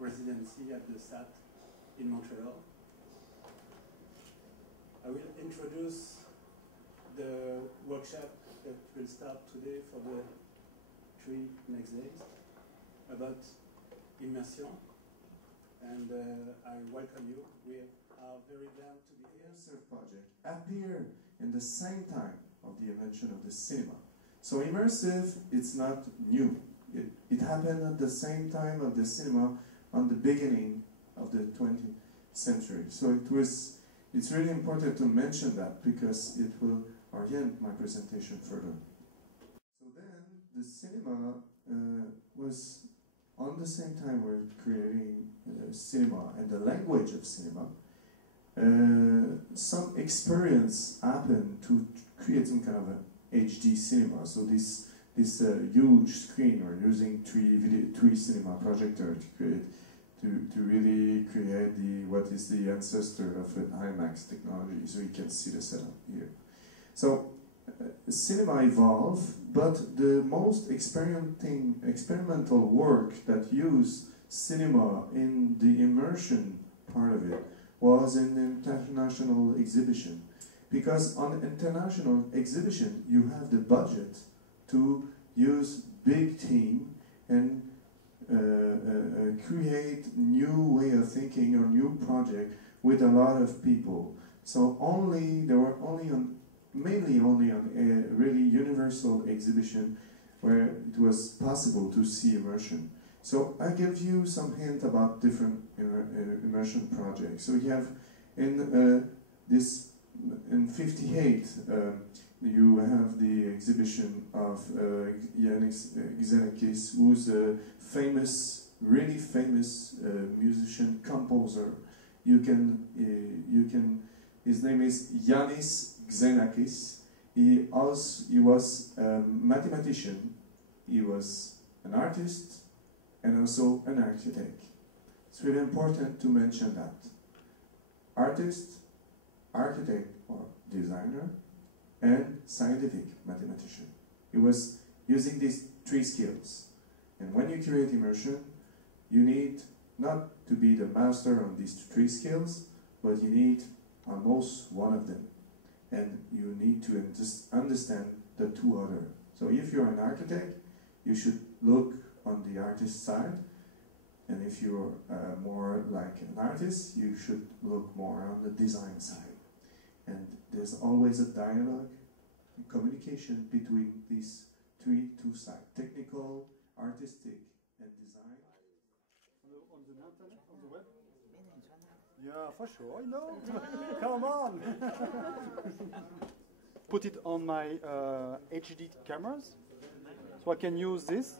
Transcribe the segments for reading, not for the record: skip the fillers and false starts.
residency at the SAT in Montreal. I will introduce the workshop that will start today for the 3 next days about immersion, and I welcome you. We are very glad to be here. Immersive project appear in the same time of the invention of the cinema. So immersive, it's not new. It happened at the same time of the cinema on the beginning of the 20th century. So it's really important to mention that because it will orient my presentation further. So then the cinema was on the same time we're creating cinema and the language of cinema. Some experience happened to create some kind of a HD cinema. So this huge screen, we're using three cinema projector to really create what is the ancestor of IMAX technology. So you can see the setup here. So cinema evolved, but the most experimental work that used cinema in the immersion part of it was in the international exhibition. Because on international exhibition, you have the budget to use big team and create new way of thinking or new project with a lot of people. So they were mainly only on a really universal exhibition where it was possible to see immersion. So I give you some hint about different immersion projects. So you have in 58, you have the exhibition of Yannis Xenakis, who's a really famous musician, composer. His name is Yannis Xenakis. He was a mathematician, he was an artist, and also an architect. It's really important to mention that. Artist, architect or designer, and scientific mathematician. He was using these 3 skills. And when you create immersion, you need not to be the master on these 3 skills, but you need almost one of them. And you need to understand the 2 other. So if you're an architect, you should look on the artist side. And if you're more like an artist, you should look more on the design side. And there's always a dialogue, communication between these two sides, technical, artistic, and design. On the internet, on the web? Yeah, for sure, I know. Come on! Put it on my HD cameras, so I can use this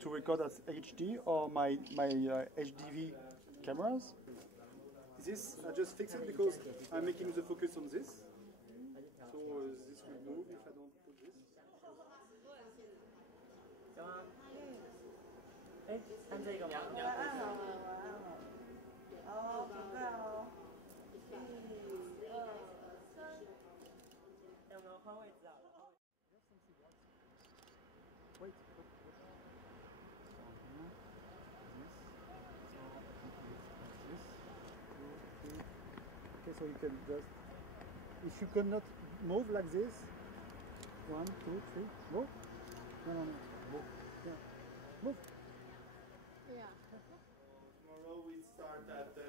to record as HD or my HDV cameras. This, I just fix it because I'm making the focus on this. So this will move if I don't put this. Wait. Okay, so you can just, if you cannot move like this, 1, 2, 3, move. No, move. Yeah. Move. Yeah. Tomorrow we start at 9:30,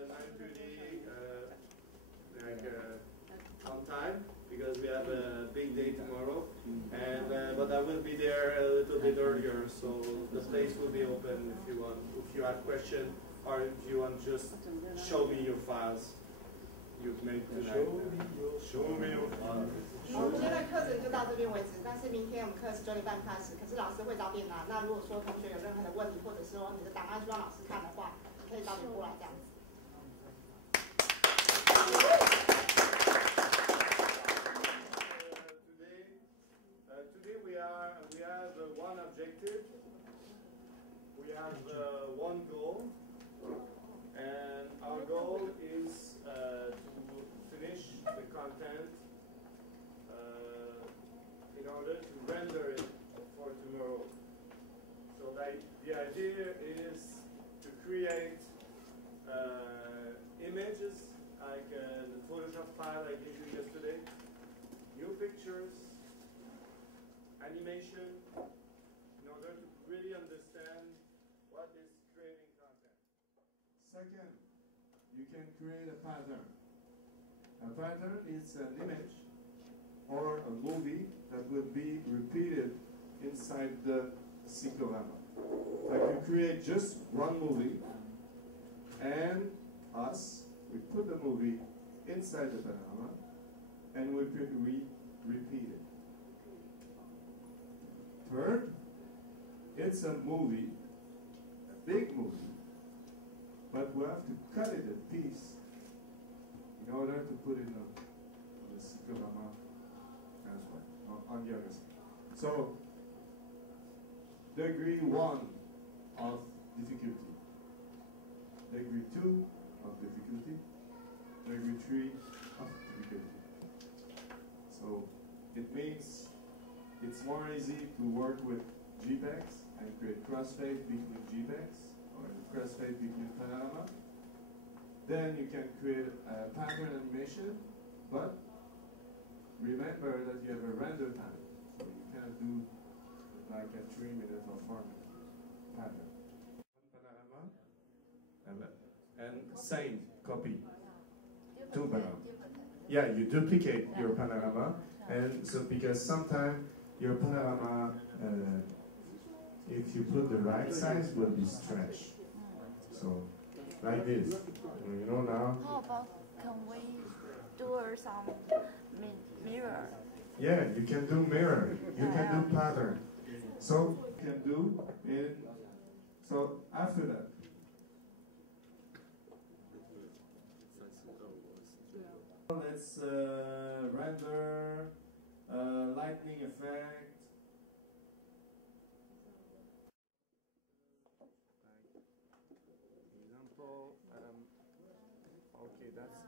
on time, because we have a big day tomorrow. And but I will be there a little bit earlier, so the place will be open if you want. If you have questions or if you want, just show me your files you've made tonight. Show me your files. 我们今天的课程就到这边为止，但是明天我们课是9点半开始，可是老师会早点来。那如果说同学有任何的问题，或者是说你的档案需要老师看的话，可以早点过来这样子。Today we have one objective. We have one goal, and our goal is to finish the content in order to render it for tomorrow. So the idea is to create images, like the Photoshop file I gave you yesterday, new pictures, animation, in order to really understand what is creating content. Second, you can create a pattern. A pattern is an image or a movie that will be repeated inside the cyclorama. Like you create just one movie, and we put the movie inside the panorama, and we repeat it. Third, it's a movie, a big movie, but we have to cut it in piece in order to put it on the cyclorama as well, on the other side. So, degree 1 of difficulty, degree 2 of difficulty, degree 3 of difficulty. So it means it's more easy to work with JPEGs and create crossfade between JPEGs or crossfade between panorama. Then you can create a pattern animation, but remember that you have a render time, so you can't do like a 3-minute or 4-minute pattern. Panorama, and same copy. Two panorama. Yeah, you duplicate your panorama, and so because sometimes your panorama, if you put the right size, will be stretched. So, like this. You know now. How about can we do some mirror? Yeah, you can do mirror. You can do pattern. So you can do in. So after that. Let's render lightning effect. Example. Okay, that's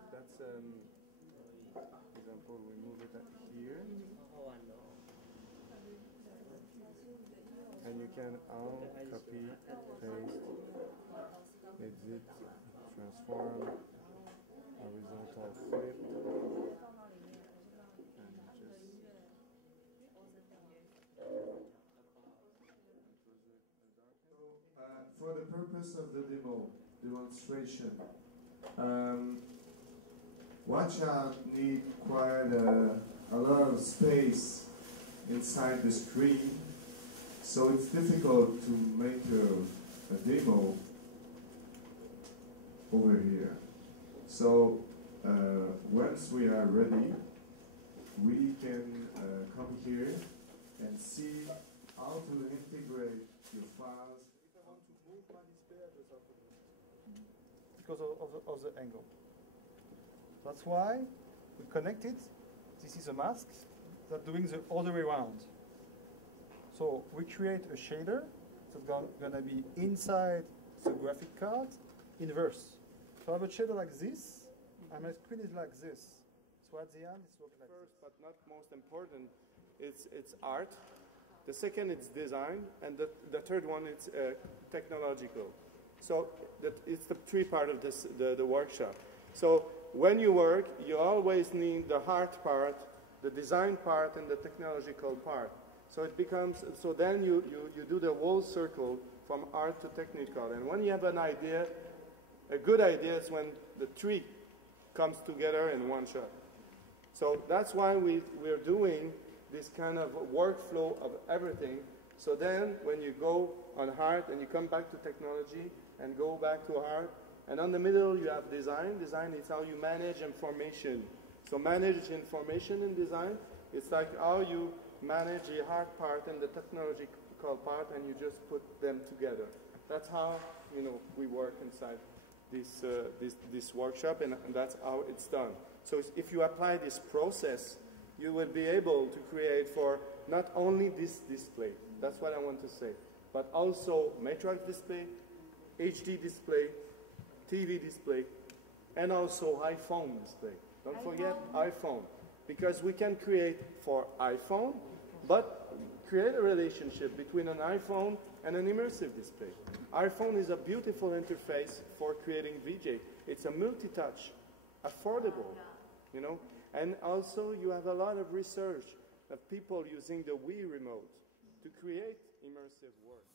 example. We move it up here, and you can copy, paste, exit, transform. Horizontal flip, and for the purpose of the demonstration, Watcha need quite a lot of space inside the screen, so it's difficult to make a demo over here. So once we are ready, we can come here and see how to integrate your files. If I want to move my display, I just have to because of the angle. That's why we connect it. This is a mask that's doing the other way around. So we create a shader that's going to be inside the graphic card, inverse. So I have a shader like this, and my screen is like this. So at the end, it's looking like First, but not most important, it's art. The second, it's design, and the third one, it's technological. So it's the three part of the workshop. So when you work, you always need the art part, the design part, and the technological part. So it becomes, so then you do the whole circle from art to technical. And when you have an idea, a good idea is when the three comes together in one shot. So that's why we're doing this kind of workflow of everything. So then when you go on art and you come back to technology and go back to art, and on the middle you have design. Design is how you manage information. So manage information in design, it's like how you manage the art part and the technological part, and you just put them together. That's how we work inside this workshop, and that's how it's done. So if you apply this process, you will be able to create for not only this display, that's what I want to say, but also matrix display, HD display, TV display, and also iPhone display. Don't forget iPhone, because we can create for iPhone, but create a relationship between an iPhone and an immersive display. iPhone is a beautiful interface for creating VJ. It's a multi-touch, affordable, you know, and also you have a lot of research of people using the Wii remote to create immersive work.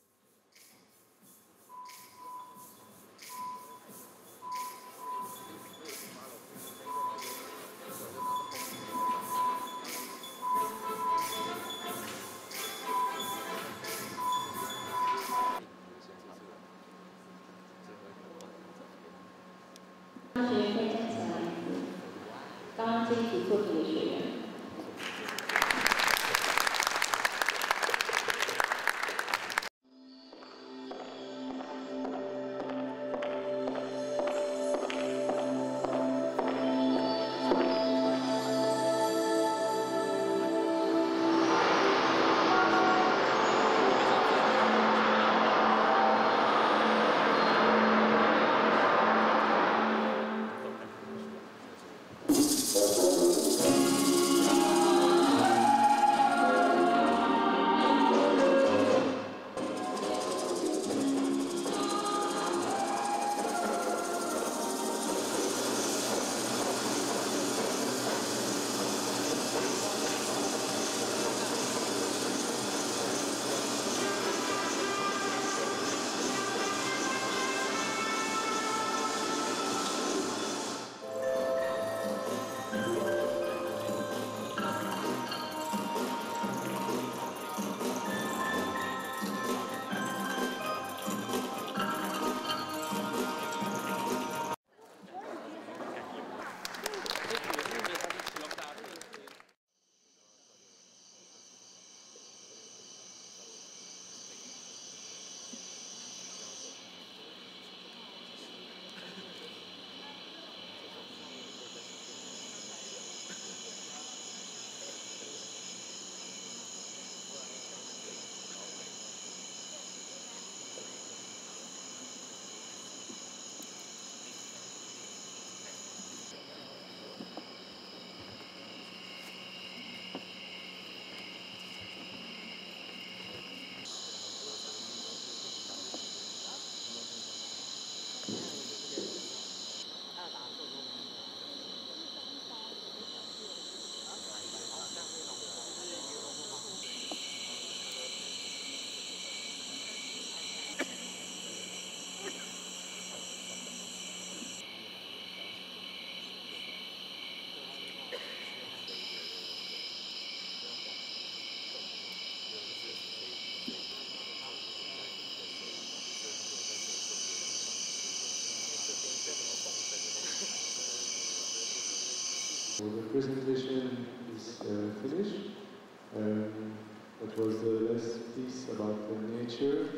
So the presentation is finished. That was the last piece about nature.